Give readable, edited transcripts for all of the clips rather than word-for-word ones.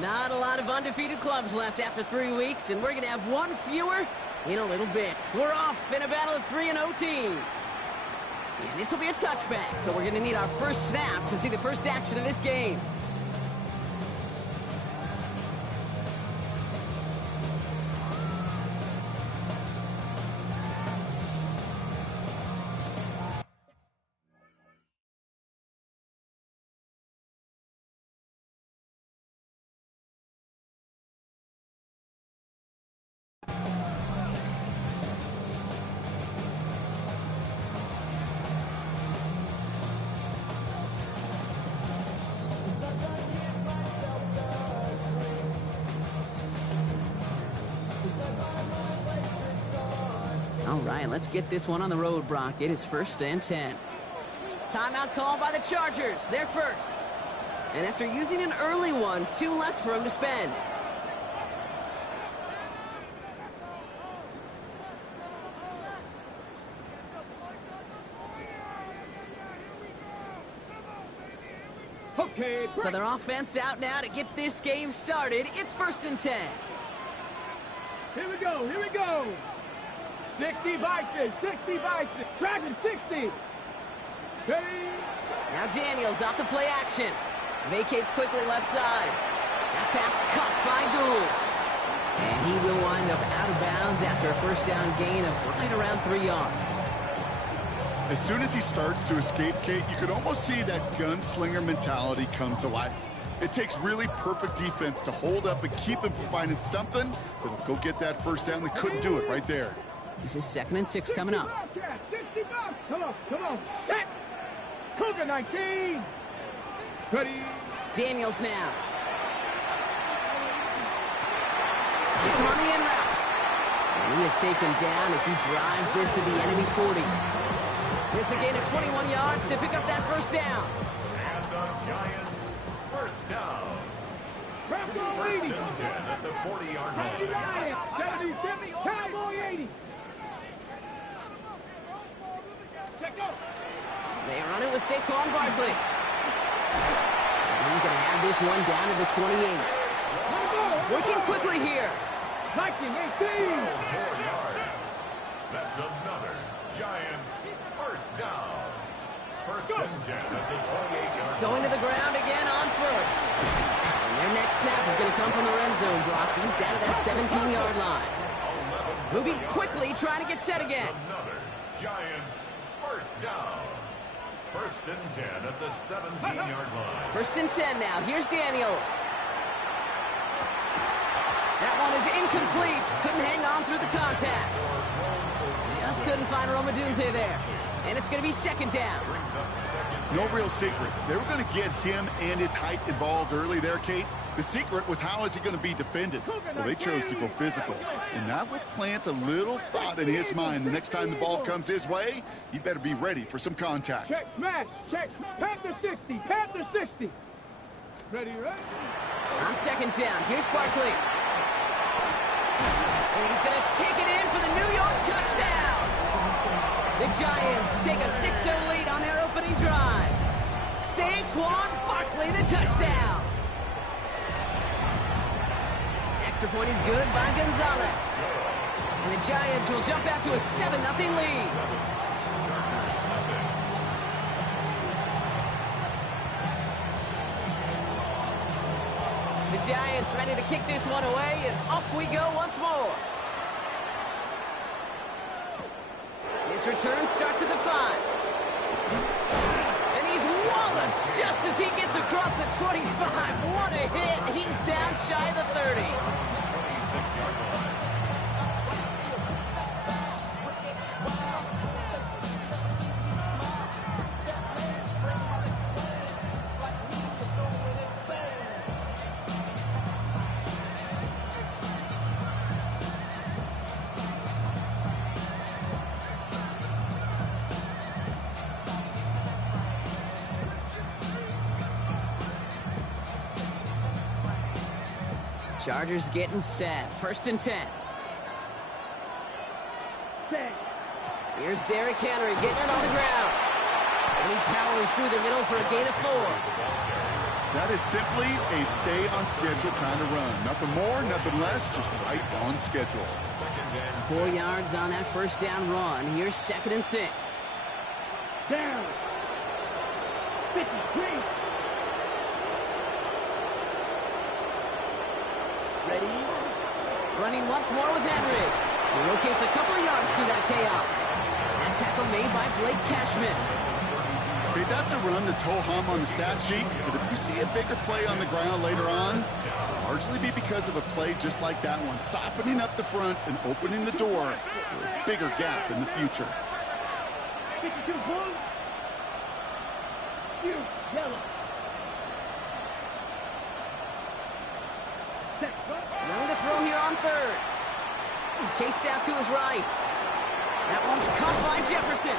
Not a lot of undefeated clubs left after 3 weeks, and we're going to have one fewer in a little bit. We're off in a battle of 3-0 teams. And this will be a touchback, so we're going to need our first snap to see the first action of this game. All right, let's get this one on the road, Brock. It is 1st and 10. Timeout called by the Chargers. They're first. And after using an early one, 2 left for him to spend. Okay, so their offense out now to get this game started. It's 1st and 10. Here we go, here we go. 60 Vikings, 60 Vikings, tracking 60. Ready? Now Daniels off the play action. Vacates quickly left side. That pass caught by Gould. And he will wind up out of bounds after a first down gain of right around 3 yards. As soon as he starts to escape, Kate, you can almost see that gunslinger mentality come to life. It takes really perfect defense to hold up and keep him from finding something that'll go get that first down. They couldn't do it right there. This is 2nd and 6 coming up. 60 bucks. Come on. Set. Cougar 19. Ready. Daniels now. Gets him on the end route. And he is taken down as he drives this to the enemy 40. It's a gain of 21 yards to pick up that first down. And the Giants first down. First and 10 at the 40-yard line. 70, 70, Cowboy 80. They run it with Saquon Barkley. And he's going to have this one down to the 28. Working quickly here. Viking 18. 4 yards. That's another Giants first down. 1st and 10 at the 28-yard line. Going to the ground again on first. And their next snap is going to come from the red zone, Brock. He's down to that 17-yard line. Moving quickly, trying to get set again. Another Giants first down. 1st and 10 at the 17-yard line. 1st and 10 now. Here's Daniels. That one is incomplete. Couldn't hang on through the contact. Just couldn't find Romadunze there. And it's going to be 2nd down. No real secret. They were going to get him and his height involved early there, Kate. The secret was how is he going to be defended? Well, they chose to go physical. And that will plant a little thought in his mind. The next time the ball comes his way, he better be ready for some contact. Check, smash, check. Panther 60, Panther 60. Ready, right? On 2nd down, here's Barkley. And he's going to take it in for the New York touchdown. The Giants take a 6-0 lead on their opening drive. Saquon Barkley, the touchdown. Extra point is good by Gonzalez. And the Giants will jump out to a 7-0 lead. The Giants ready to kick this one away, and off we go once more. This return starts at the 5. And he's walloped just as he gets across the 25. What a hit. He's down shy of the 30. 26-yard line. Chargers getting set. 1st and 10. Here's Derrick Henry getting it on the ground. And he powers through the middle for a gain of 4. That is simply a stay-on-schedule kind of run. Nothing more, nothing less, just right on schedule. 4 yards on that first down run. Here's 2nd and 6. Down. 53. Ready? Running once more with Henry. He locates a couple of yards through that chaos. That tackle made by Blake Cashman. Okay, that's a run that's ho-hum on the stat sheet, but if you see a bigger play on the ground later on, it'll largely be because of a play just like that one, softening up the front and opening the door for a bigger gap in the future. 52 blue. Yellow. Going to throw here on 3rd. Chased out to his right. That one's caught by Jefferson.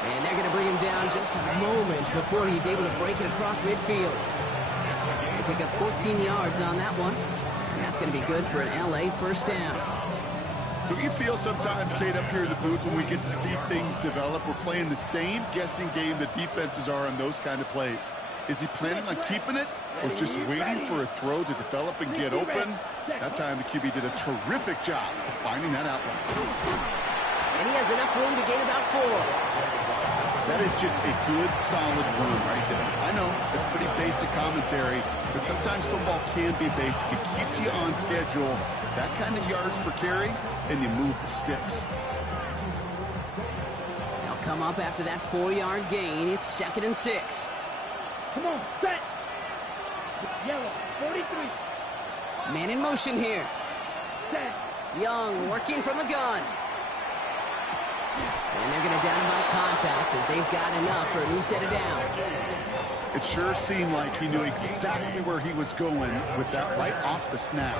And they're going to bring him down just a moment before he's able to break it across midfield. They pick up 14 yards on that one. And that's going to be good for an LA first down. Do you feel sometimes, Kate, up here in the booth when we get to see things develop, we're playing the same guessing game that defenses are on those kind of plays? Is he planning on keeping it or just waiting for a throw to develop and get open? That time the QB did a terrific job of finding that outlet. And he has enough room to gain about 4. That is just a good, solid run right there. I know, it's pretty basic commentary, but sometimes football can be basic. It keeps you on schedule. That kind of yards per carry, and you move the sticks. They'll come up after that 4-yard gain. It's 2nd and 6. Come on, set. Yellow, 43. Man in motion here. Set. Young working from the gun. And they're going to down him by contact as they've got enough for a new set of downs. It sure seemed like he knew exactly where he was going with that right off the snap.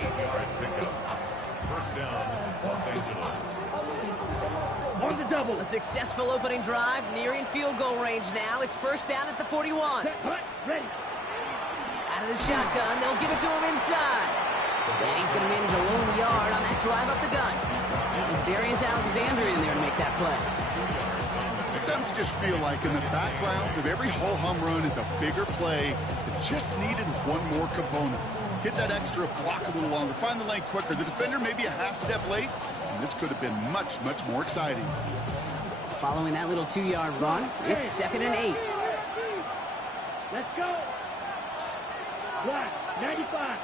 An 8-yard pickup. First down, Los Angeles. On the double. A successful opening drive, nearing field goal range now. It's first down at the 41. Set, hut, ready. Out of the shotgun, they'll give it to him inside. And he's going to manage a lone yard on that drive up the gut. Is Darius Alexander in there to make that play? Sometimes you just feel like in the background of every ho-hum run is a bigger play that just needed one more component. Hit that extra block a little longer, find the lane quicker. The defender maybe a half step late, and this could have been much, much more exciting. Following that little 2-yard run, it's 2nd and 8. Let's go. Black, 95.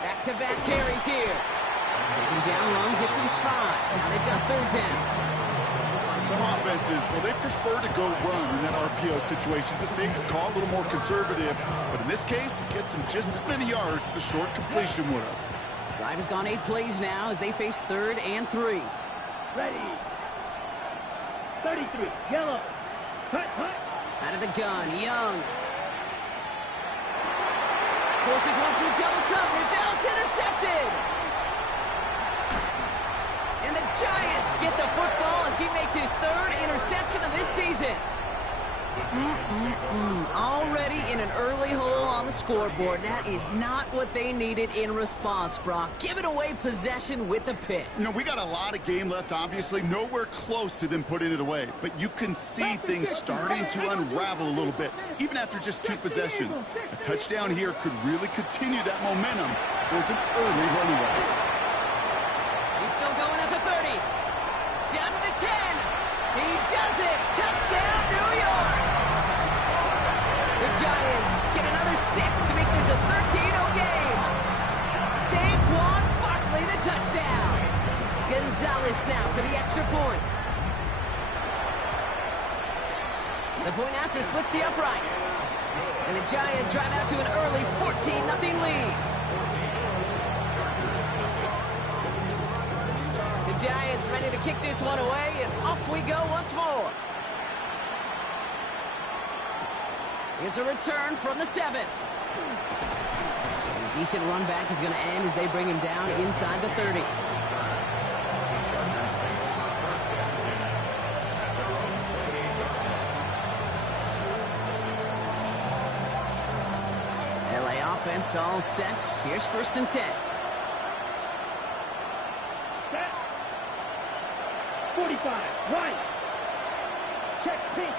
Back-to-back carries here. Second down run gets him 5. Now they've got 3rd down. Some offenses, well, they prefer to go run in that RPO situation. It's a safer call, a little more conservative. But in this case, it gets them just as many yards as a short completion would have. Drive has gone 8 plays now as they face 3rd and 3. Ready. 33. Yellow. Hut, hut. Out of the gun, Young. Forces one through double coverage. Out, it's intercepted. And the Giants get the football as he makes his 3rd interception of this season. Already in an early hole on the scoreboard. That is not what they needed in response, Brock. Giving away possession with a pick. You know, we got a lot of game left, obviously. Nowhere close to them putting it away. But you can see things starting to unravel a little bit, even after just 2 possessions. A touchdown here could really continue that momentum towards an early runaway. He's still going at the 30. Down to the 10. He does it. Touchdown, New York. The Giants get another 6 to make this a 13-0 game. Saquon Barkley, the touchdown. Gonzalez now for the extra point. The point after splits the uprights. And the Giants drive out to an early 14-0 lead. The Giants ready to kick this one away, and off we go once more. Here's a return from the 7. And a decent run back is going to end as they bring him down inside the 30. LA Offense all set. Here's 1st and 10. Set. 45. Right. Check pink.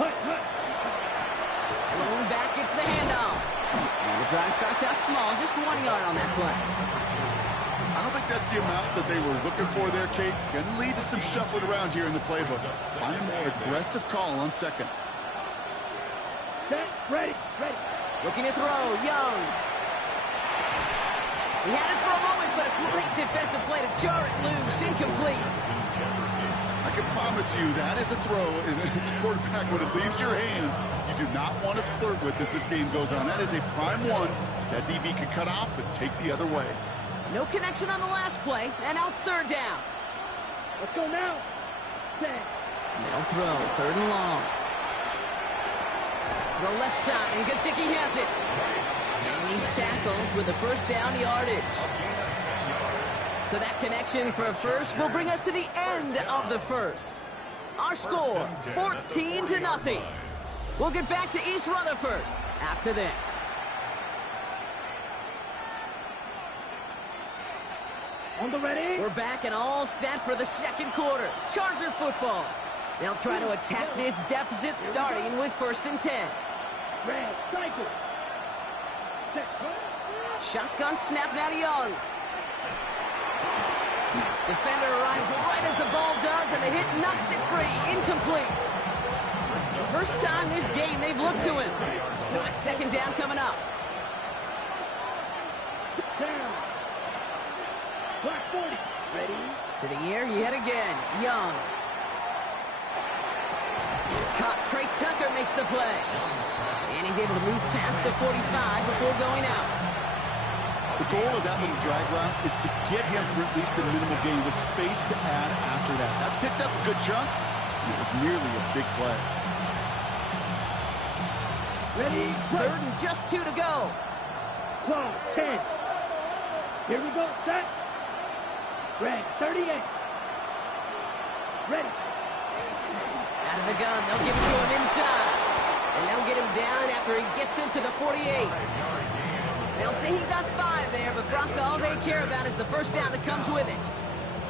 Hut. Thrown back, it's the handoff. And the drive starts out small, just 1 yard on that play. I don't think that's the amount that they were looking for there, Kate. Going to lead to some shuffling around here in the playbook. Find a more aggressive call on 2nd. Set. Ready. Looking to throw, Young. He had it for a moment, but a great defensive play to jar it loose, incomplete. I can promise you that is a throw, and it's a quarterback when it leaves your hands. You do not want to flirt with as this game goes on. That is a prime one that DB could cut off and take the other way. No connection on the last play, and now it's 3rd down. Let's go now. Set. No throw, 3rd and long. The left side, and Gesicki has it. And he's tackled with the 1st down yardage. So that connection for a first will bring us to the end of the 1st. Our score, 14-0. We'll get back to East Rutherford after this. On the ready. We're back and all set for the 2nd quarter. Charger football. They'll try to attack this deficit starting with 1st and 10. Red. Cycle. Set. Shotgun snap now to Young. Defender arrives right as the ball does, and the hit knocks it free. Incomplete. First time this game they've looked to him. So it's 2nd down coming up. Down. Black 40. Ready. To the air yet again. Young. Caught. Trey Tucker makes the play. And he's able to move past the 45 before going out. The goal of that little drag route is to get him for at least a minimal gain with space to add after that. That picked up a good chunk, and it was nearly a big play. Ready. 3rd and just 2 to go. Clock. 10. Here we go. Set. Red. 38. Ready. Out of the gun. They'll give it to him inside. And they'll get him down after he gets into the 48. They'll say he got 5 there, but Brock, all they care about is the 1st down that comes with it.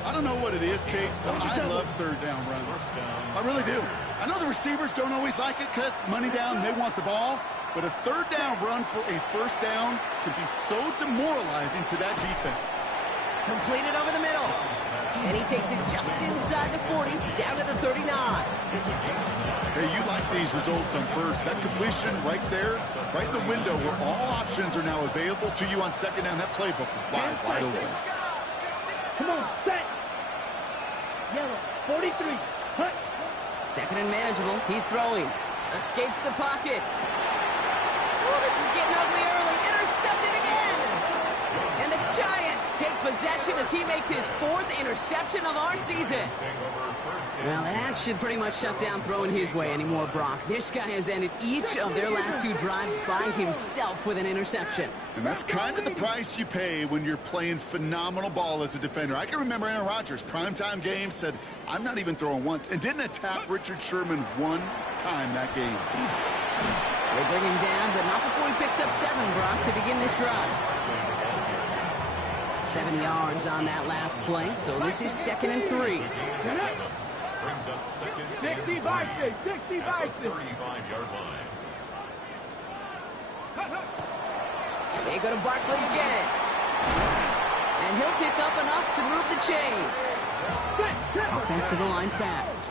I don't know what it is, Kate, but I love 3rd down runs. I really do. I know the receivers don't always like it because money down, they want the ball. But a 3rd down run for a 1st down can be so demoralizing to that defense. Completed over the middle. And he takes it just inside the 40, down to the 39. Hey, you like these results on 1st. That completion right there, right in the window where all options are now available to you on 2nd down. That playbook is wide open. Come on, set. Yellow, 43. Hut. 2nd and manageable. He's throwing. Escapes the pocket. Oh, this is getting ugly early. Intercepted again. And the Giants take possession as he makes his 4th interception of our season. Well, that should pretty much shut down throwing his way anymore, Brock. This guy has ended each of their last 2 drives by himself with an interception. And that's kind of the price you pay when you're playing phenomenal ball as a defender. I can remember Aaron Rodgers, primetime game, said, I'm not even throwing once, and didn't attack Richard Sherman 1 time that game. They bring him down, but not before he picks up 7, Brock, to begin this drive. 7 yards on that last play, so this is 2nd and 3. Brings up 2nd. 60 Vikings, 60 Vikings. 35-yard line. They go to Barkley again. And he'll pick up enough to move the chains. Offensive line fast.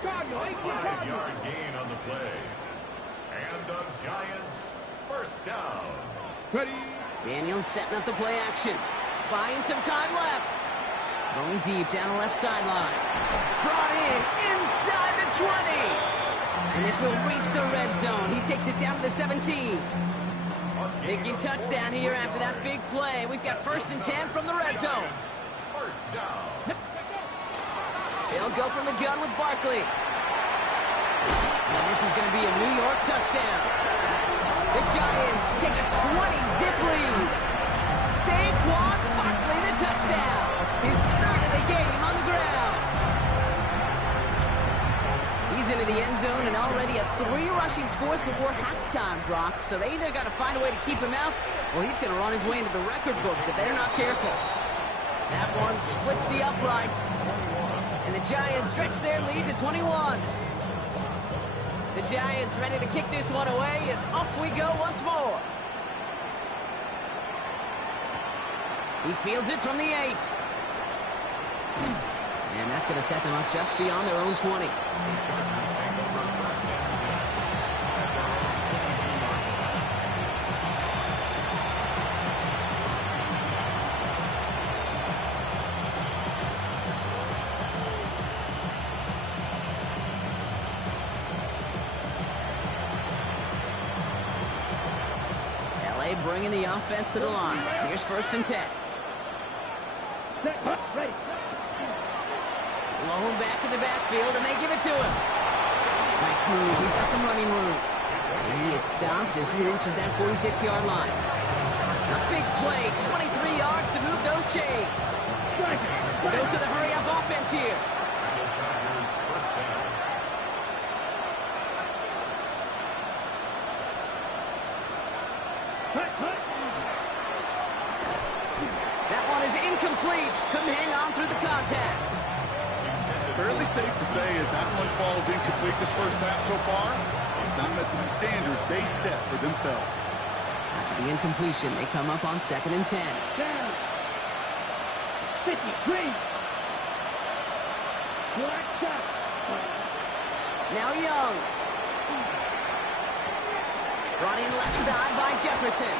5-yard gain on the play. And the Giants, 1st down. Ready. Daniels setting up the play action. Buying some time left. Going deep down the left sideline. Brought in inside the 20. And this will reach the red zone. He takes it down to the 17. Thinking touchdown here after that big play. We've got 1st and 10 from the red zone. 1st down. They'll go from the gun with Barkley. And this is going to be a New York touchdown. The Giants take a 20-zip lead. Saquon Barkley, the touchdown. His 3rd of the game on the ground. He's into the end end zone and already had 3 rushing scores before halftime, Brock. So they either got to find a way to keep him out, or he's going to run his way into the record books if they're not careful. That one splits the uprights. And the Giants stretch their lead to 21. The Giants ready to kick this one away, and off we go once more. He fields it from the 8. And that's going to set them up just beyond their own 20. LA bringing the offense to the line. Here's 1st and 10. Lone back in the backfield, and they give it to him. Nice move. He's got some running room. And he is stopped as he reaches that 46-yard line. A big play, 23 yards to move those chains. He goes to the hurry-up offense here. That one is incomplete. Couldn't hang on through the contact. Fairly safe to say as that one falls incomplete this first half so far, it's not met the standard they set for themselves. After the incompletion, they come up on 2nd and 10. Down. 53. Black shot. Now Young. Running left side by Jefferson.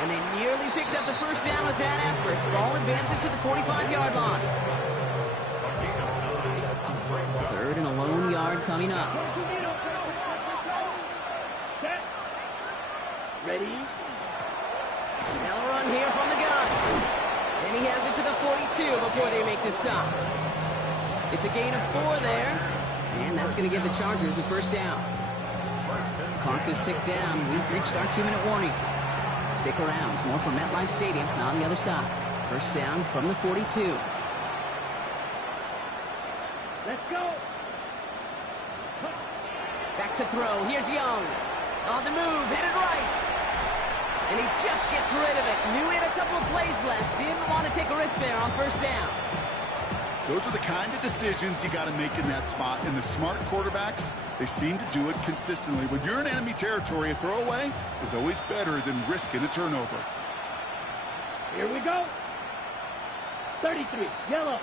And they nearly picked up the first down with that effort. Ball advances to the 45-yard line. 3rd and a lone yard coming up. Set. Ready. They'll run here from the gun. And he has it to the 42 before they make the stop. It's a gain of 4 there. And that's going to give the Chargers the first down. Clock is ticked down. We've reached our 2-minute warning. Stick around. It's more from MetLife Stadium on the other side. First down from the 42. Let's go. Back to throw. Here's Young. On the move. Headed right. And he just gets rid of it. Knew he had a couple of plays left. Didn't want to take a risk there on first down. Those are the kind of decisions you got to make in that spot. And the smart quarterbacks, they seem to do it consistently. When you're in enemy territory, a throwaway is always better than risking a turnover. Here we go. 33. Yellow.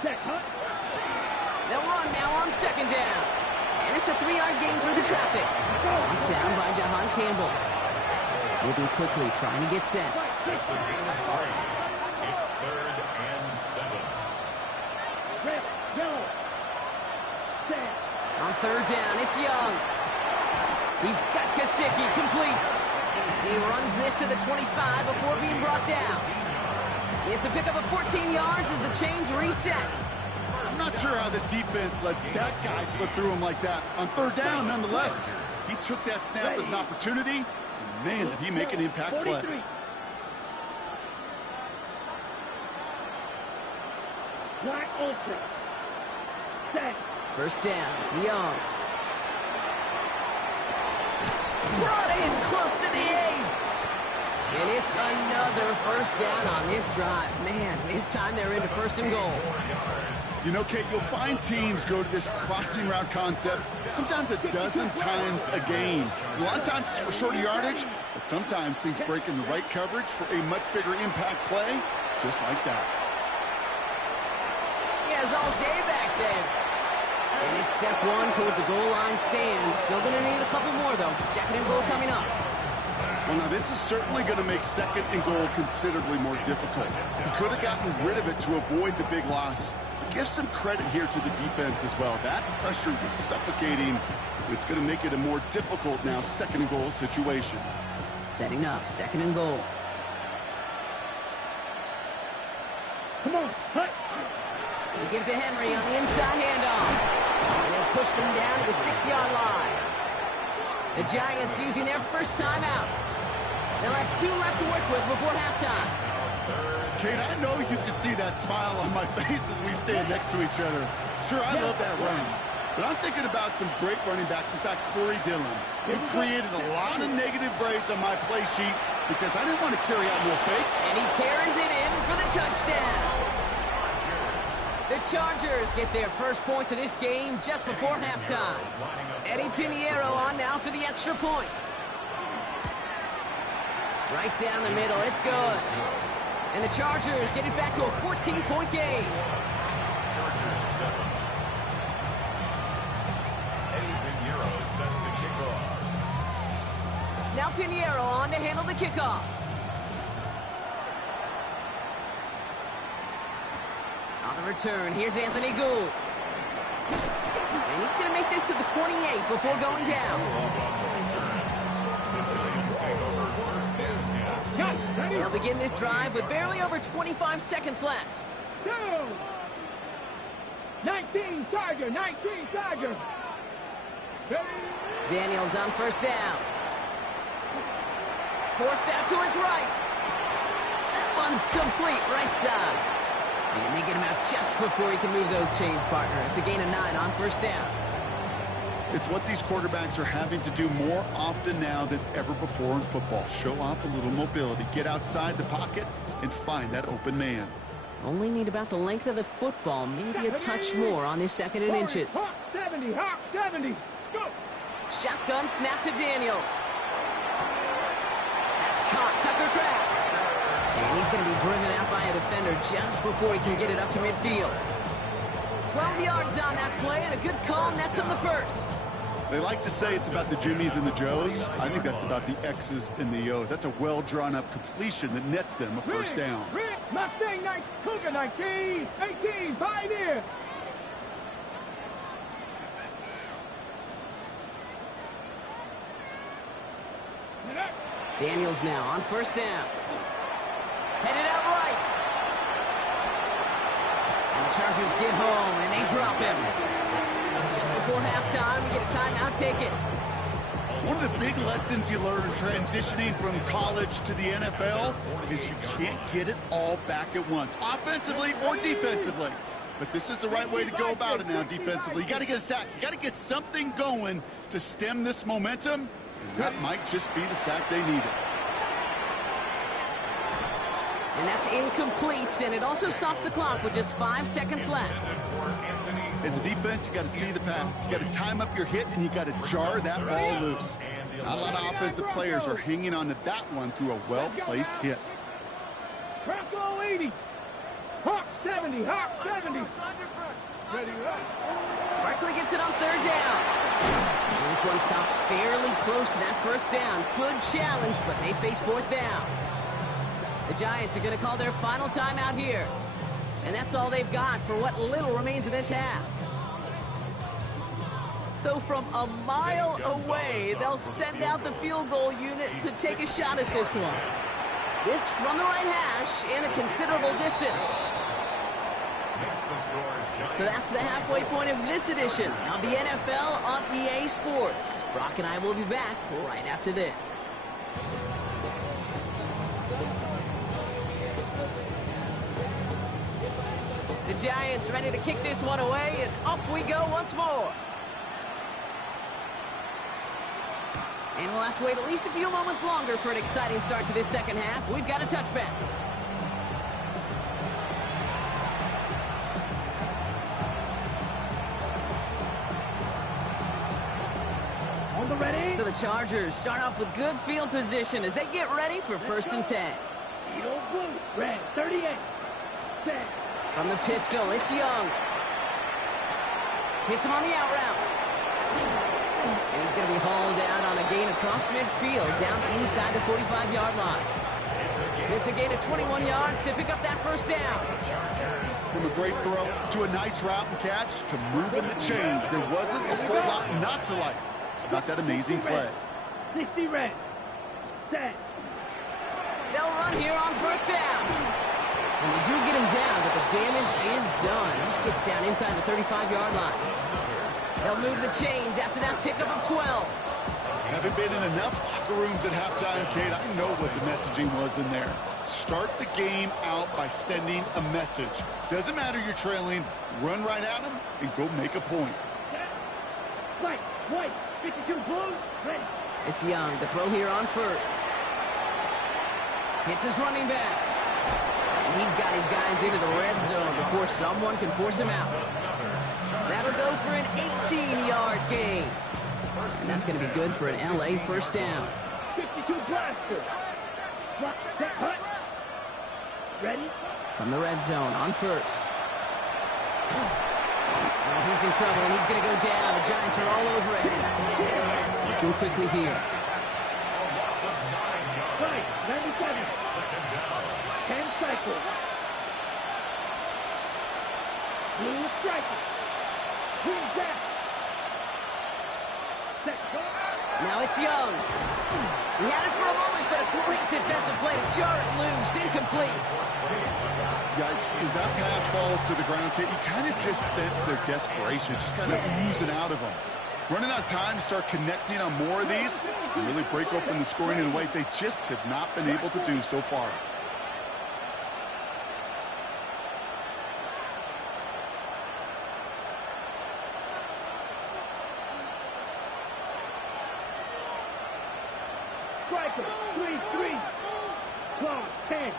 Set. Huh? They'll run now on 2nd down. And it's a 3-yard gain through the traffic. Knocked down by Jahan Campbell. Moving quickly, trying to get set. That's a gain of 3. It's 3rd and 7. Red. Yellow. Set. On 3rd down, it's Young. He's got Gesicki complete. He runs this to the 25 before being brought down. It's a pickup of 14 yards as the chains reset. I'm not sure how this defense let that guy slip through him like that. On 3rd down, nonetheless, he took that snap as an opportunity. And man, did he make an impact play. 43. Black Ultra. Set. First down, Young. Brought in close to the 8. And it's another first down on this drive. Man, this time they're into 1st and goal. You know, Kate, you'll find teams go to this crossing route concept sometimes a dozen times a game. A lot of times it's for shorter yardage, but sometimes things break in the right coverage for a much bigger impact play, just like that. He has all day back there. And it's step 1 towards the goal line stand. Still going to need a couple more, though. 2nd and goal coming up. Well, now this is certainly going to make 2nd and goal considerably more difficult. He could have gotten rid of it to avoid the big loss. But give some credit here to the defense as well. That pressure was suffocating. It's going to make it a more difficult now 2nd and goal situation. Setting up 2nd and goal. Come on. Hut. He gives to Henry on the inside handoff. And they'll push them down to the 6-yard line. The Giants using their first time out. They'll have 2 left to work with before halftime. Kate, I know you can see that smile on my face as we stand next to each other. Sure, I love that run. But I'm thinking about some great running backs. In fact, Corey Dillon. He created a lot of negative grades on my play sheet because I didn't want to carry out no fake. And he carries it in for the touchdown. The Chargers get their first points of this game just before halftime. Eddie Pinheiro on now for the extra point. Right down the middle, it's good. And the Chargers get it back to a 14-point game. Chargers 7. Eddie Pinheiro set to kick off. Now Pinheiro on to handle the kickoff. On the return, here's Anthony Gould. And he's going to make this to the 28 before going down. They'll begin this drive with barely over 25 seconds left. 19 Charger, 19 Charger. Daniels on first down. Forced out to his right. That one's complete, right side. And they get him out just before he can move those chains, partner. It's a gain of 9 on first down. It's what these quarterbacks are having to do more often now than ever before in football. Show off a little mobility, get outside the pocket, and find that open man. Only need about the length of the football, maybe a touch more on this 2nd and inches. Hawk 70, Hawk 70. Go. Shotgun snap to Daniels. That's caught, Tucker Kraft. And he's going to be driven out by a defender just before he can get it up to midfield. 12 yards on that play, and a good call nets him the first. They like to say it's about the Jimmies and the Joes. I think that's about the X's and the O's. That's a well-drawn-up completion that nets them a first down. Mustang 19, Cougar 19, 18, Pioneer. Daniels now on first down. Headed out right. And the Chargers get home, and they drop him. Just before halftime, we get a timeout taken. One of the big lessons you learn transitioning from college to the NFL is you can't get it all back at once, offensively or defensively. But this is the right way to go about it now defensively. You got to get a sack. You got to get something going to stem this momentum, and that might just be the sack they needed. And that's incomplete, and it also stops the clock with just 5 seconds left. As a defense, you got to see the pass. You got to time up your hit, and you got to jar that ball loose. Not a lot of offensive players are hanging on to that one through a well-placed hit. Bronco 80. Hawk 70, Hawk 70. Ready, right. Barkley gets it on 3rd down. And this one stopped fairly close to that first down. Good challenge, but they face 4th down. The Giants are going to call their final timeout here. And that's all they've got for what little remains of this half. So from a mile away, they'll send out the field goal unit to take a shot at this one. This from the right hash and a considerable distance. So that's the halfway point of this edition of the NFL on EA Sports. Brock and I will be back right after this. The Giants ready to kick this one away, and off we go once more. And we'll have to wait at least a few moments longer for an exciting start to this second half. We've got a touchback. On the ready. So the Chargers start off with good field position as they get ready for 1st and 10. Eagle blue, red, 38. Set. From the pistol, it's Young. Hits him on the out route. And he's going to be hauled down on a gain across midfield, down inside the 45-yard line. It's a gain of 21 yards to pick up that first down. From a great throw to a nice route and catch to moving the chains, there wasn't a whole lot not to like about that amazing play. 60 red. Set. They'll run here on first down. And they do get him down, but the damage is done. He just gets down inside the 35-yard line. They'll move the chains after that pickup of 12. Having been in enough locker rooms at halftime, Kate, I know what the messaging was in there. Start the game out by sending a message. Doesn't matter you're trailing, run right at them and go make a point. Right, white, 52 Blues, ready. It's Young to throw here on first. Hits his running back. And he's got his guys into the red zone before someone can force him out. That'll go for an 18-yard gain. And that's going to be good for an LA first down. 52 Blaster. Block, set, hut. Ready? From the red zone on first. Oh, he's in trouble, and he's going to go down. The Giants are all over it. Looking quickly here. Right, 97. 10 cycles. Blue striker. Green jack. Now it's Young. He had it for a moment, but a great defensive play to jar it loose. Incomplete. Yikes, as that pass falls to the ground, Kate, you kind of just sense their desperation, just kind of oozing out of them. Running out of time to start connecting on more of these and really break open the scoring in a way they just have not been able to do so far. Striker, 3-3. 12, 10.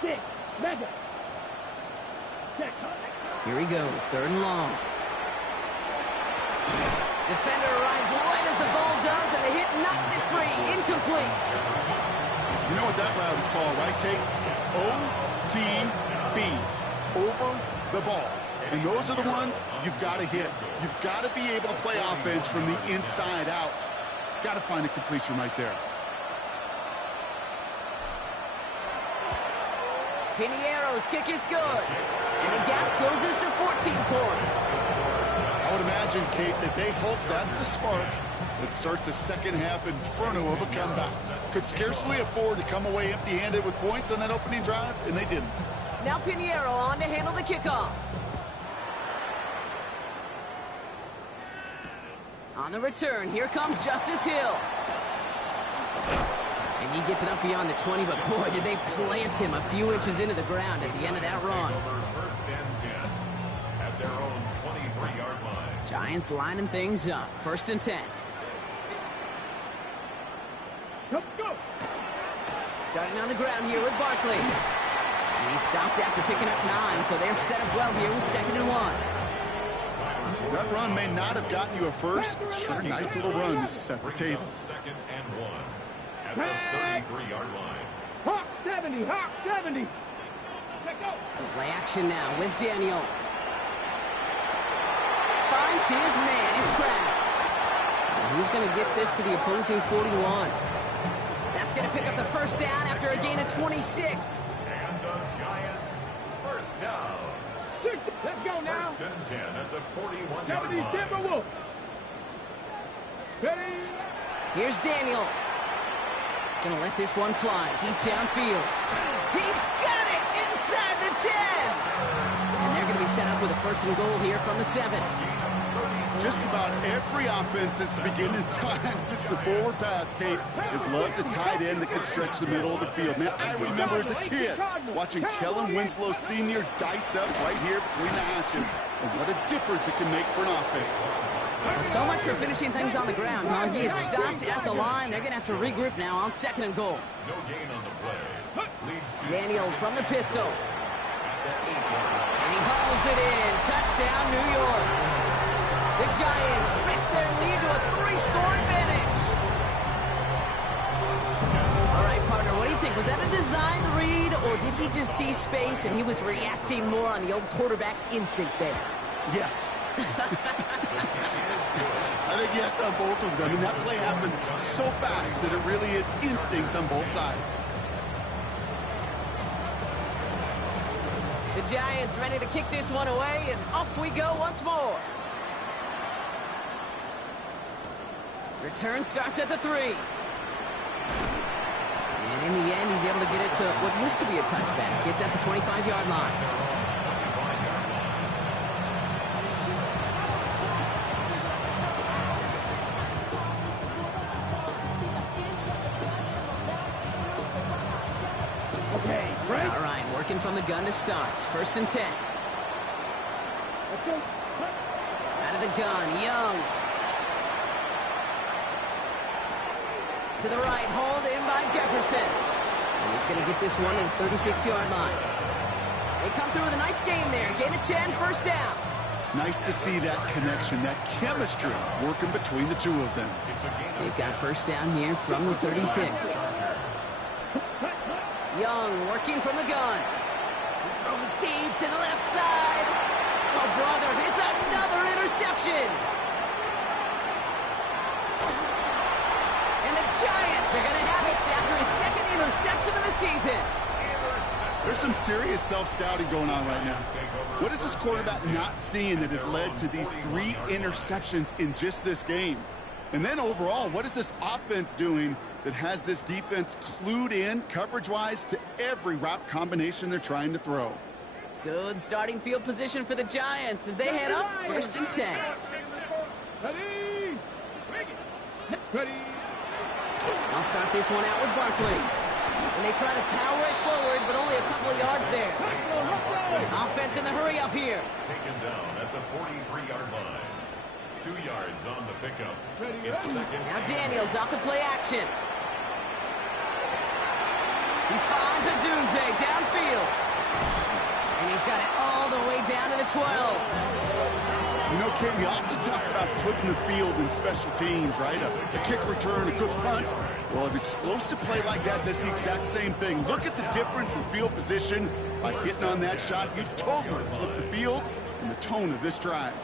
Six, mega. Check. Here he goes, third and long. Defender arrives right as the ball does, and the hit knocks it free. Incomplete. You know what that route is called, right, Kate? OTB, over the ball. And those are the ones you've got to hit. You've got to be able to play offense from the inside out. Got to find a completion right there. Piniero's kick is good. And the gap closes to 14 points. I would imagine, Kate, that they hope that's the spark that starts a second half inferno of a comeback. Could scarcely afford to come away empty-handed with points on that opening drive, and they didn't. Now Piniero on to handle the kickoff. On the return, here comes Justice Hill. And he gets it up beyond the 20, but boy, did they plant him a few inches into the ground at the end of that run. First and 10 at their own 23-yard line. Giants lining things up. First and 10. Let's go. Starting on the ground here with Barkley. And he stopped after picking up 9, so they're set up well here with 2nd and 1. That run may not have gotten you a first, but sure, nice little run to set the table. 2nd and 1 at the 33-yard line. Hawk 70, Hawk 70. Let go. Play action now with Daniels. Finds his man. It's Kraft. And he's going to get this to the opposing 41. That's going to pick up the first down after a gain of 26. And the Giants first down. Let's go now. First and 10 at the 41-yard 70 line. Timberwolves. Ready. Here's Daniels. Gonna let this one fly deep downfield. He's got it inside the 10. And they're gonna be set up with a first and goal here from the 7. Just about every offense since the beginning of time, since the forward pass, Kate, has loved a tight end that could stretch the middle of the field. Man, I remember as a kid watching Kellen Winslow Sr. dice up right here between the hashes. And what a difference it can make for an offense. Well, so much for finishing things on the ground, huh? He is stopped at the line. They're gonna have to regroup now on 2nd and goal. No gain on the play. Leads to Daniels from the pistol. And he hauls it in. Touchdown, New York. The Giants stretch their lead to a 3-score advantage. All right, partner, what do you think? Was that a design read, or did he just see space and he was reacting more on the old quarterback instinct there? Yes. I think yes on both of them. And that play happens so fast that it really is instincts on both sides. The Giants ready to kick this one away, and off we go once more. Return starts at the 3. And in the end, he's able to get it to what used to be a touchback. It's at the 25-yard line. All right, working from the gun to start. 1st and 10. Out of the gun, Young. To the right, hauled in by Jefferson. And he's going to get this one to the 36-yard line. They come through with a nice gain there. Gain of 10, 1st down. Nice to see that connection, that chemistry working between the two of them. They've got 1st down here from the 36. Young working from the gun. He's throwing deep to the left side. Oh, brother, it's another interception. And the Giants are going to have it after his 2nd interception of the season. There's some serious self-scouting going on right now. What is this quarterback not seeing that has led to these 3 interceptions in just this game? And then overall, what is this offense doing that has this defense clued in coverage-wise to every route combination they're trying to throw? Good starting field position for the Giants as they head up 1st and 10. Ready? Ready? I'll start this one out with Barkley. And they try to power it forward, but only a couple of yards there. Offense in the hurry up here. Taken down at the 43-yard line. 2 yards on the pickup. It's 2nd. Now Daniels off the play action. He finds a Dunze downfield. And he's got it all the way down to the 12. You know, Kate, we often talk about flipping the field in special teams, right? A kick return, a good punt. Well, an explosive play like that does the exact same thing. Look at the difference in field position. By hitting on that shot, you've totally flipped the field and the tone of this drive.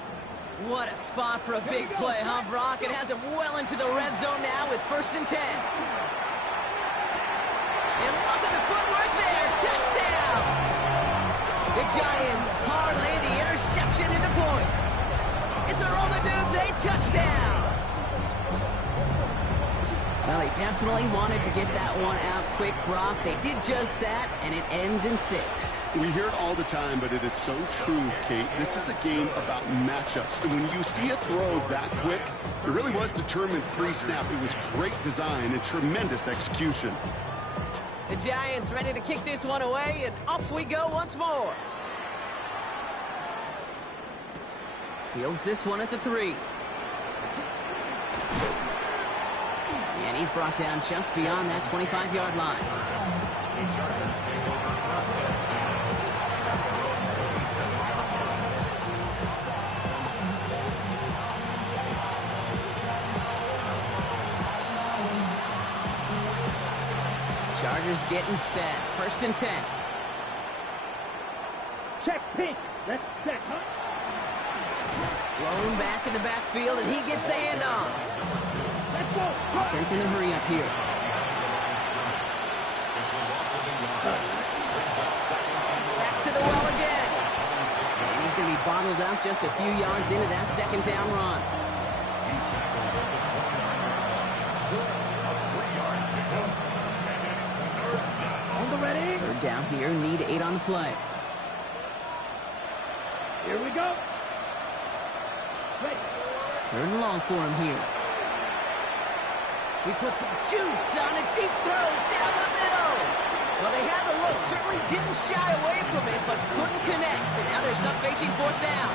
What a spot for a big play, huh, Brock? It has him well into the red zone now with 1st and 10. And look at the footwork there. Touchdown! The Giants parlay the interception into points. It's a Rome Odunze touchdown. Well, they definitely wanted to get that one out quick, Brock. They did just that, and it ends in 6. We hear it all the time, but it is so true, Kate. This is a game about matchups. And when you see a throw that quick, it really was determined pre-snap. It was great design and tremendous execution. The Giants ready to kick this one away, and off we go once more. Fields this one at the 3. And he's brought down just beyond that 25-yard line. Chargers getting set. 1st and 10. Check pink. Let's check, huh? Blown back in the backfield, and he gets the handoff. Let's go. Offense in the hurry up here. Back to the well again. And he's going to be bottled up just a few yards into that 2nd down run. On the ready. 3rd down here, need 8 on the play. Here we go. Ready. 3rd and long for him here. He put some juice on a deep throw down the middle. Well, they had the look, certainly didn't shy away from it, but couldn't connect. And now they're stuck facing 4th down.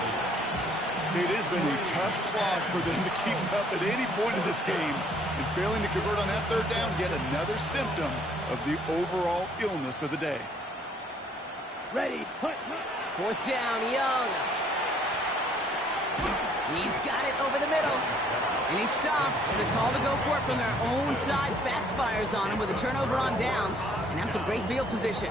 It has been a tough slog for them to keep up at any point in this game. And failing to convert on that 3rd down, yet another symptom of the overall illness of the day. Ready. Hut. 4th down, Young. He's got it over the middle. And he stops. The call to go for it from their own side backfires on him with a turnover on downs. And now some great field position.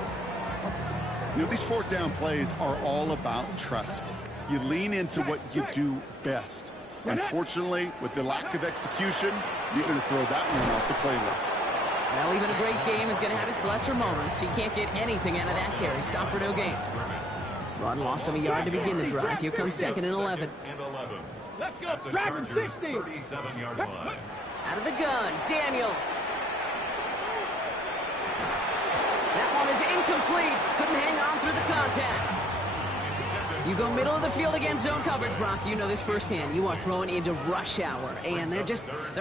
You know, these 4th down plays are all about trust. You lean into what you do best. Unfortunately, with the lack of execution, you're going to throw that one off the playlist. Well, even a great game is going to have its lesser moments. You can't get anything out of that carry. Stop for no gain. Run loss of a yard to begin the drive. Here comes 2nd and 11. Let's go. Dragon 60. 37-yard line. Out of the gun, Daniels. That one is incomplete. Couldn't hang on through the contact. You go middle of the field against zone coverage, Brock. You know this firsthand. You are throwing into rush hour, and there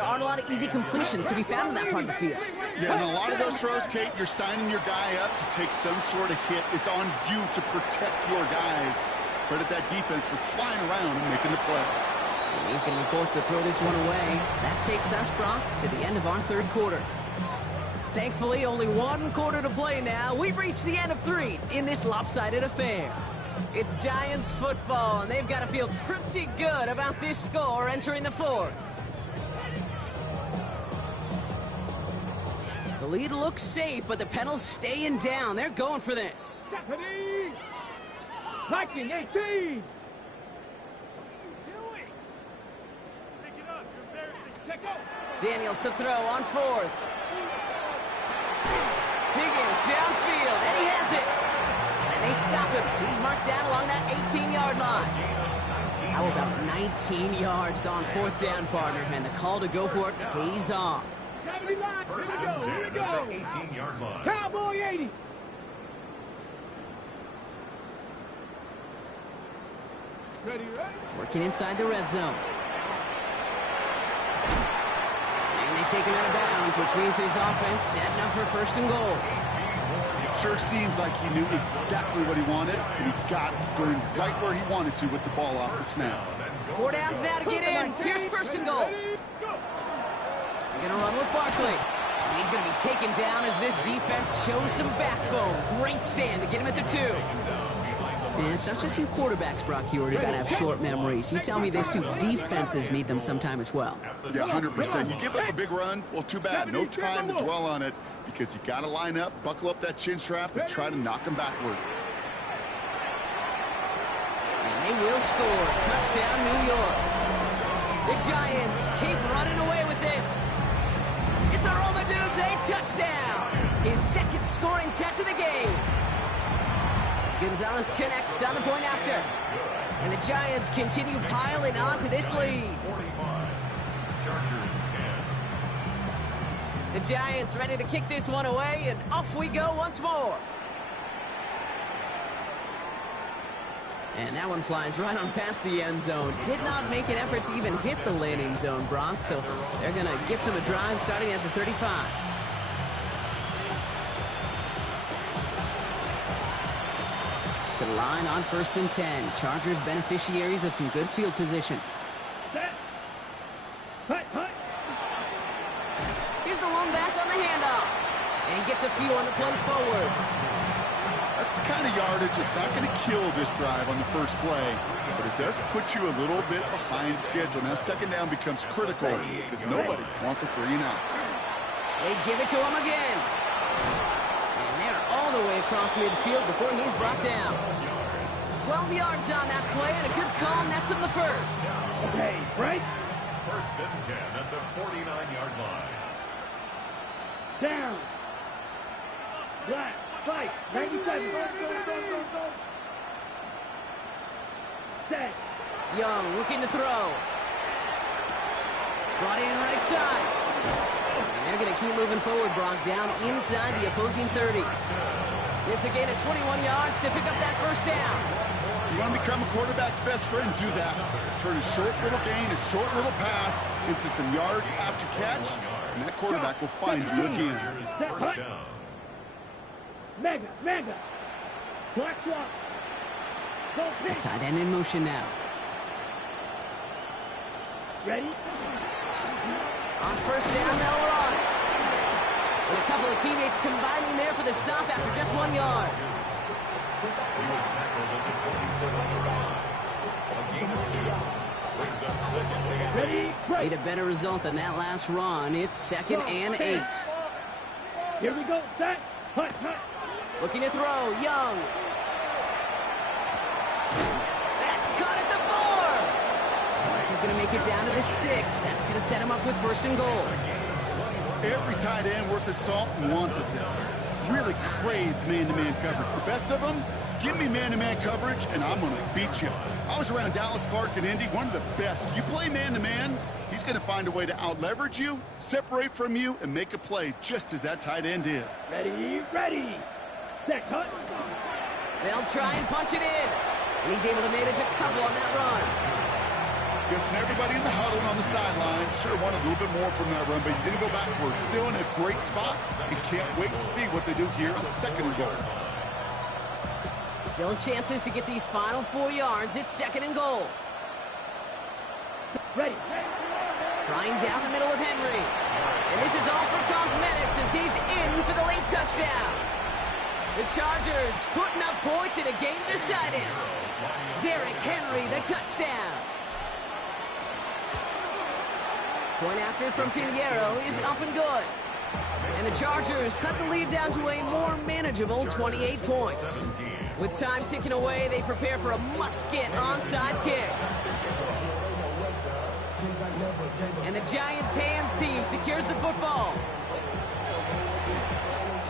aren't a lot of easy completions to be found in that part of the field. Yeah, and a lot of those throws, Kate, you're signing your guy up to take some sort of hit. It's on you to protect your guys. Credit that defense for flying around and making the play. And he's going to be forced to throw this one away. That takes us, Brock, to the end of our third quarter. Thankfully, only one quarter to play now. We've reached the end of 3 in this lopsided affair. It's Giants football, and they've got to feel pretty good about this score entering the 4th. The lead looks safe, but the pedal's staying down. They're going for this. Stephanie! Viking 18! Daniels to throw on 4th. Higgins downfield, and he has it. And they stop him. He's marked down along that 18-yard line. How about 19 yards on 4th down, partner? And the call to go for it pays off. First and 10 at the 18-yard line. Cowboy 80! Ready? Working inside the red zone. And they take him out of bounds, which means his offense setting up for 1st and goal. Sure seems like he knew exactly what he wanted, and he got it going right where he wanted to with the ball off the snap. 4 downs now to get in. Here's 1st and goal. They're going to run with Barkley. And he's going to be taken down as this defense shows some backbone. Great stand to get him at the 2. And it's not just you quarterbacks, Brock Huard, who got to have short memories. You tell me these 2 defenses need them sometime as well. Yeah, 100%. You give up a big run, well, too bad. No time to dwell on it because you got to line up, buckle up that chin strap, and try to knock them backwards. And they will score. Touchdown, New York. The Giants keep running away with this. It's a roll the dudes, a touchdown. His 2nd scoring catch of the game. Gonzalez connects on the point after. And the Giants continue piling onto this lead. 45. Chargers 10. The Giants ready to kick this one away, and off we go once more. And that one flies right on past the end zone. Did not make an effort to even hit the landing zone, Brock, so they're going to gift him a drive starting at the 35. To the line on 1st and 10. Chargers beneficiaries of some good field position. Here's the lone back on the handoff. And he gets a few on the plunge forward. That's the kind of yardage that's not going to kill this drive on the first play, but it does put you a little bit behind schedule. Now 2nd down becomes critical because nobody wants a 3 and out. They give it to him again. And they're all the way across midfield before he's brought down. 12 yards on that play, and a good call nets him the 1st. Okay, break. 1st and 10 at the 49-yard line. Down. Black. Fight. 97. Go. Set. Young looking to throw. Brought in right side. And they're going to keep moving forward, Brock, down inside the opposing 30. It's a gain of 21 yards to pick up that 1st down. You want to become a quarterback's best friend, do that. Turn a short little gain, a short little pass into some yards after catch, and that quarterback will find you again. First down. Mega. Black swap. The tight end in motion now. Ready? On 1st down, they'll run. And a couple of teammates combining there for the stop after just 1 yard. He was tackled at the 27-yard line. A gain of 2. Brings up 2nd and 8. Ready? Break. Need a better result than that last run. It's 2nd and 8. Here we go. Set. Hut. Looking to throw. Young. That's caught at the 4. And this is going to make it down to the 6. That's going to set him up with 1st and goal. Every tight end worth his salt wanted this. Really craved man-to-man coverage. The best of them, give me man-to-man coverage, and I'm going to beat you. I was around Dallas Clark and Indy, one of the best. You play man-to-man, he's going to find a way to out-leverage you, separate from you, and make a play just as that tight end did. Ready. Set. Hut. They'll try and punch it in. And he's able to manage a couple on that run. Guessing everybody in the huddle and on the sidelines sure wanted a little bit more from that run, but he didn't go backwards. Still in a great spot, and can't wait to see what they do here on 2nd and goal. Still chances to get these final 4 yards. It's 2nd and goal. Ready. Trying down the middle with Henry. And this is all for cosmetics as he's in for the late touchdown. The Chargers putting up points in a game decided. Derrick Henry, the touchdown. Point after from Pinheiro is up and good. And the Chargers cut the lead down to a more manageable 28 points. With time ticking away, they prepare for a must-get onside kick. And the Giants' hands team secures the football.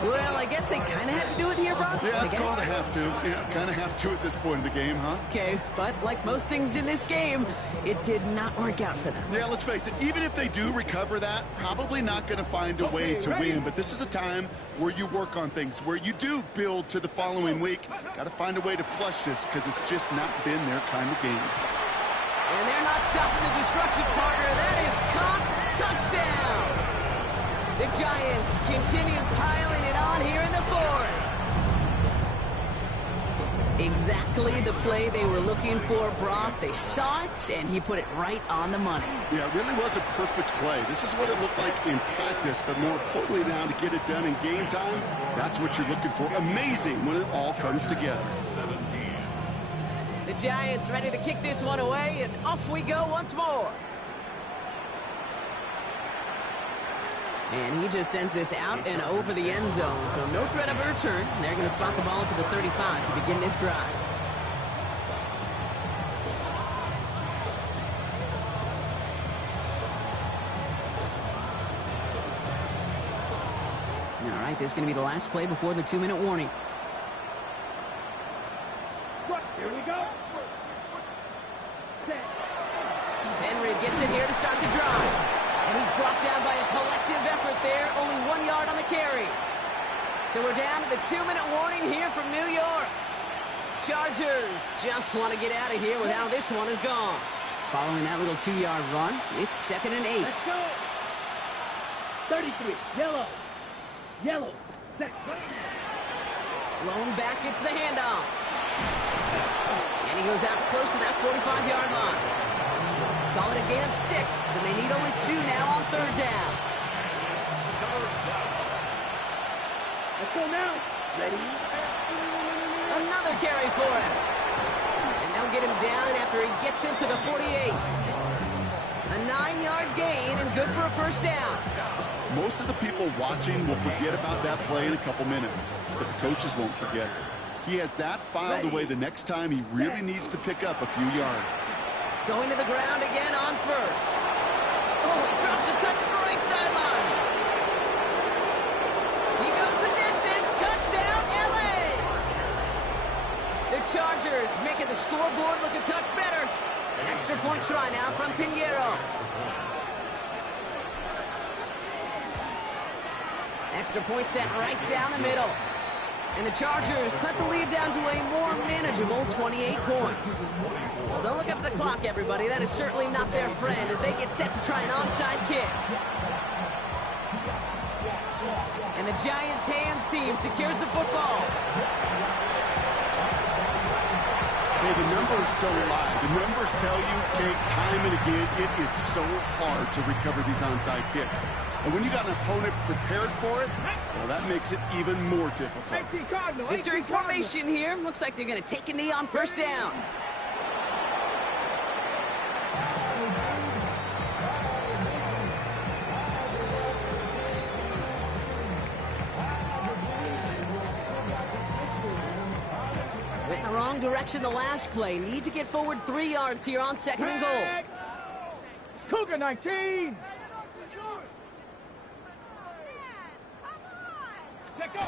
Well, I guess they kind of had to do it here, Brock. Yeah, it's going to have to. Yeah, kind of have to at this point in the game, huh? Okay, but like most things in this game, it did not work out for them. Yeah, let's face it, even if they do recover that, probably not going to find a way to win. But this is a time where you work on things, where you do build to the following week. Got to find a way to flush this because it's just not been their kind of game. And they're not stopping the destruction, partner. That is caught. Touchdown. The Giants continue piling it on here in the 4th. Exactly the play they were looking for, Brock. They saw it, and he put it right on the money. Yeah, it really was a perfect play. This is what it looked like in practice, but more importantly now to get it done in game time, that's what you're looking for. Amazing when it all comes together. The Giants ready to kick this one away, and off we go once more. And he just sends this out and over the end zone, so no threat of a return. They're going to spot the ball up at the 35 to begin this drive. All right, this is going to be the last play before the 2-minute warning. Here we go. Set. Henry gets it here to start the drive. And he's brought down by a collective effort there. Only 1 yard on the carry. So we're down to the 2-minute warning here from New York. Chargers just want to get out of here with how this one is gone. Following that little 2-yard run, it's 2nd and 8. Let's go. 33. Yellow. Yellow. Set. Lone back gets the handoff. And he goes out close to that 45-yard line. Call it a gain of 6, and they need only 2 now on 3rd down. Let's go now. Ready? Another carry for him. And they'll get him down after he gets into the 48. A 9-yard gain and good for a 1st down. Most of the people watching will forget about that play in a couple minutes, but the coaches won't forget it. He has that filed away the next time he really needs to pick up a few yards. Going to the ground again on 1st. Oh, he drops a cut to the right sideline. He goes the distance. Touchdown, L.A. The Chargers making the scoreboard look a touch better. An extra point try now from Pinheiro. Extra point set right down the middle. And the Chargers cut the lead down to a more manageable 28 points. Well, don't look up at the clock, everybody. That is certainly not their friend as they get set to try an onside kick. And the Giants' hands team secures the football. Hey, the numbers don't lie. The numbers tell you, Kate, time and again, it is so hard to recover these onside kicks. And when you got an opponent prepared for it, well, that makes it even more difficult. Victory formation here. Looks like they're going to take a knee on 1st down. Went in the wrong direction the last play. Need to get forward 3 yards here on 2nd and goal. Cougar 19. Let go.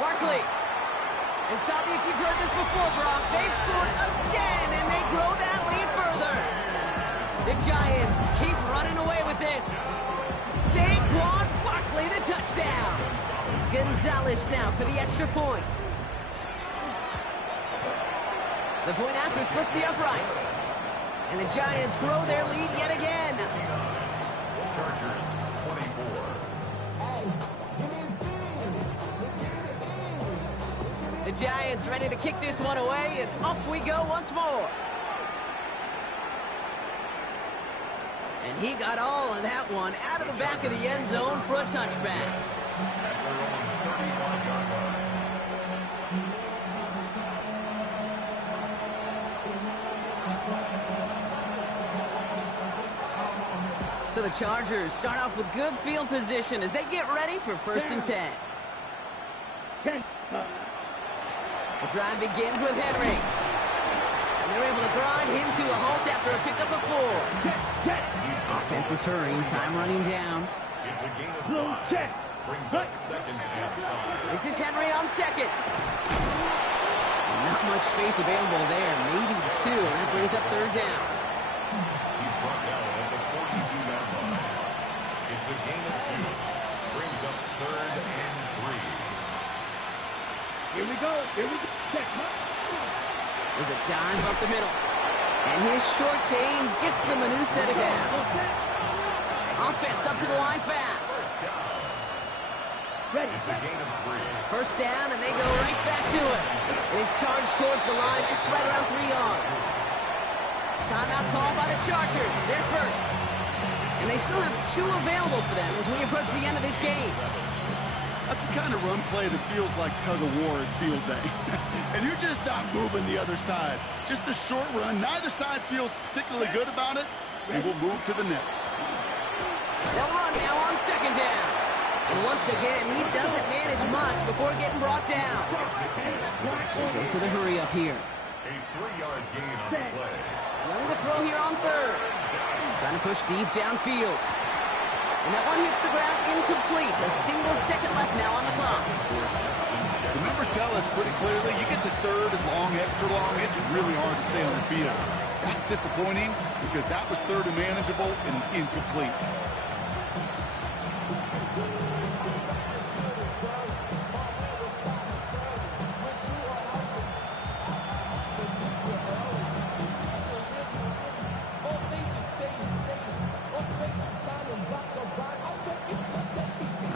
Barkley. And stop me if you've heard this before, Brock. They've scored again, and they grow that lead further. The Giants keep running away with this. Saquon Barkley, the touchdown. Gonzalez now for the extra point. The point after splits the uprights. And the Giants grow their lead yet again. Chargers 24. The Giants ready to kick this one away, and off we go once more. And he got all of that one out of the back of the end zone for a touchback. At their own 31-yard line. So the Chargers start off with good field position as they get ready for 1st and 10. The drive begins with Henry. And they're able to grind him to a halt after a pickup of 4. Offense is hurrying, time running down. It's a gain of 5. Brings up 2nd and 5. This is Henry on 2nd. Not much space available there, maybe 2. And that brings up 3rd down. He's brought down at the 42-yard line. It's a gain of 2. Brings up 3rd and 3. Here we go. There's a dive up the middle. And his short game gets them a new set of downs. Offense up to the line fast. It's a gain of 3. 1st down, and they go right back to it. And he's charged towards the line. It's right around 3 yards. Timeout call by the Chargers. They're first. And they still have 2 available for them as we approach the end of this game. That's the kind of run play that feels like tug-of-war at field day. And you're just not moving the other side. Just a short run. Neither side feels particularly good about it, and we'll move to the next. They'll run now on 2nd down. And once again, he doesn't manage much before getting brought down. Goes to the hurry up here. A 3-yard gain on the play. Running the throw here on 3rd. Trying to push deep downfield. And that one hits the ground incomplete. A single second left now on the clock. The numbers tell us pretty clearly, you get to 3rd and long, extra long, it's really hard to stay on the field. That's disappointing because that was 3rd and manageable and incomplete.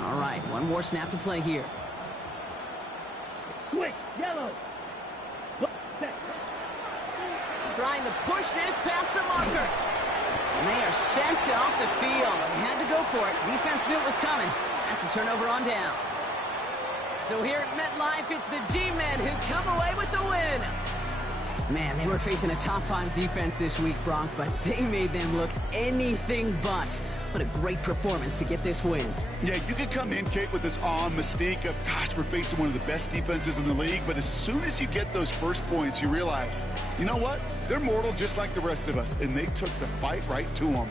All right, one more snap to play here. Quick, yellow. Trying to push this past the marker. And they are sent off the field. They had to go for it. Defense knew it was coming. That's a turnover on downs. So here at MetLife, it's the G-Men who come away with the win. Man, they were facing a top-5 defense this week, Bronk, but they made them look anything but. What a great performance to get this win. Yeah, you could come in, Kate, with this awe and mystique of, gosh, we're facing one of the best defenses in the league, but as soon as you get those first points, you realize, you know what? They're mortal just like the rest of us, and they took the fight right to them.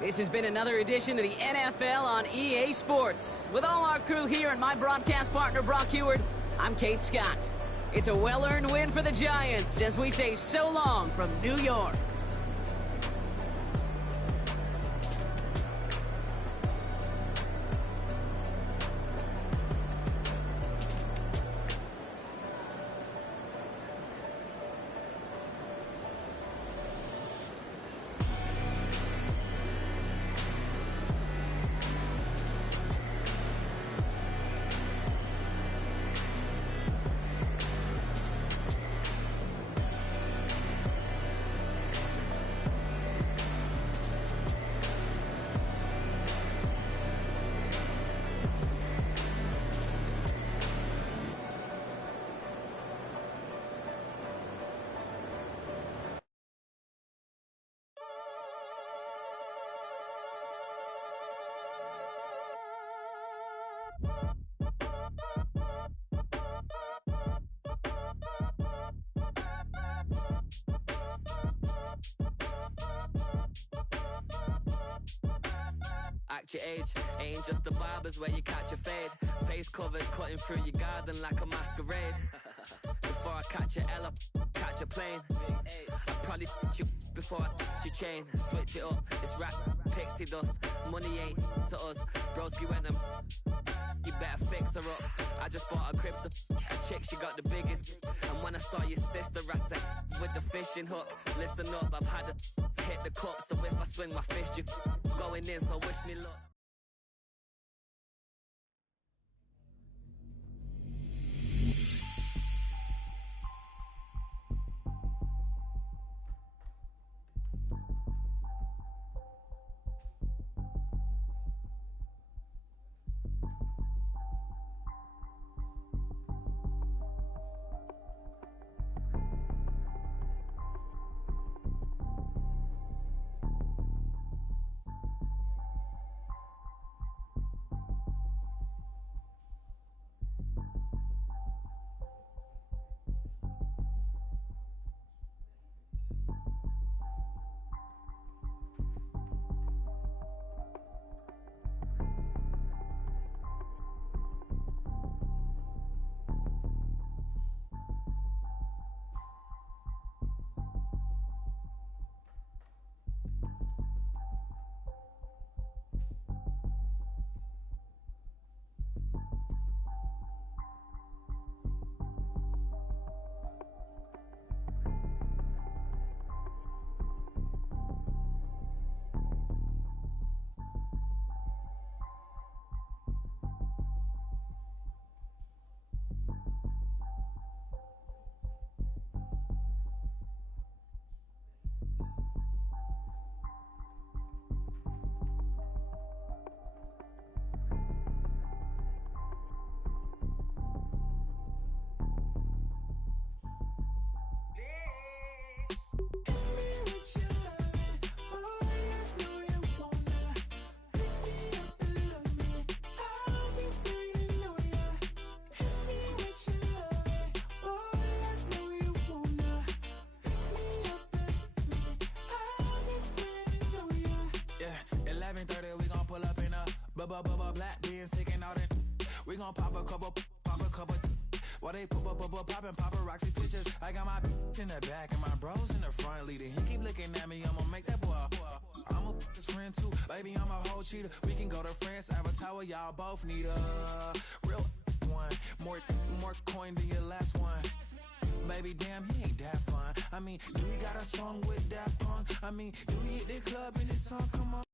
This has been another edition of the NFL on EA Sports. With all our crew here and my broadcast partner, Brock Heward, I'm Kate Scott. It's a well-earned win for the Giants as we say so long from New York. Act your age, ain't just the barbers where you catch a fade. Face covered, cutting through your garden like a masquerade. Before I catch a L up, catch a plane. I'd probably f*** you before I f*** your chain. Switch it up, it's rap, pixie dust. Money ain't to us, broski went and you better fix her up. I just bought a crib to chick, she got the biggest. And when I saw your sister at it with the fishing hook, listen up, I've had to hit the cup. So if I swing my fist, you going in, so wish me luck. Black beans taking all that. We gon' pop a couple. While they poppin' paparazzi pictures. I got my in the back and my bros in the front leading. He keep looking at me, I'ma make that boy. I'm a his friend too, baby, I'm a whole cheater. We can go to France, Avatar, y'all both need a real one. More coin than your last one. Baby, damn, he ain't that fun. I mean, do you got a song with that punk? I mean, do you hit the club in this song? Come on.